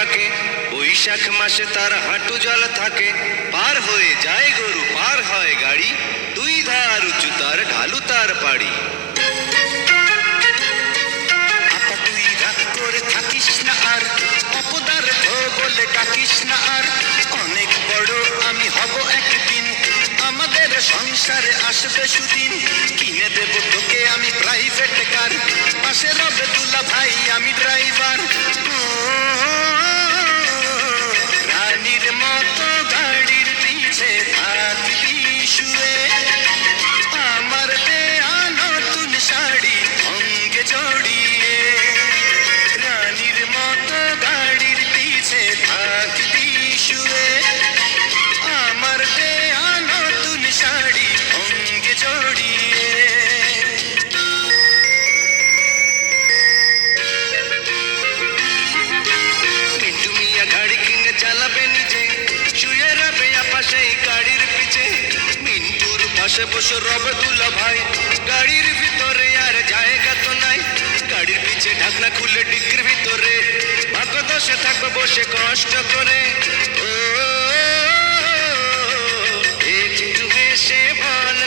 থাকে বৈশাখ মাসে তার হাঁটু জল থাকে, পার হয়ে যায় গরু পার হয় গাড়ি, দুই ধার উঁচু তার ঢালু তার পাড়ি। আপা তুই রাগ করে থাকিস না আর, অপদার্থ বলে ডাকিস না আর, অনেক বড় আমি হব একদিন, আমাদের সংসারে আসবে সুদিন, কিনে দেব তোকে আমি প্রাইভেট কার, পাশে রবে দুলা ভাই আমি ড্রাইভার। রানীর মতো গাড়ির পিছে থাকবি শুয়ে, আমার দেয়া নতুন শাড়ি অঙ্গে জড়িয়ে, রানীর মতো গাড়ির পিছে থাকবি শুয়ে, আমার দেয়া নতুন শাড়ি অঙ্গে জড়িয়ে। পিন্টু মিয়া গাড়ি কিনে চালাবে নিজে, শুয়ে রবে পাশে গাড়ির পিছে, মিন্টুর পাশে বসে রবে দুলা ভাই, গাড়ির ভিতরে আর জায়গা তো নাই, গাড়ির পিছে ঢাকনা খুলে ডিক্কির ভিতরে ভাগ্য দশে থাকবে বসে কষ্ট করে। ও একটু হেসে বল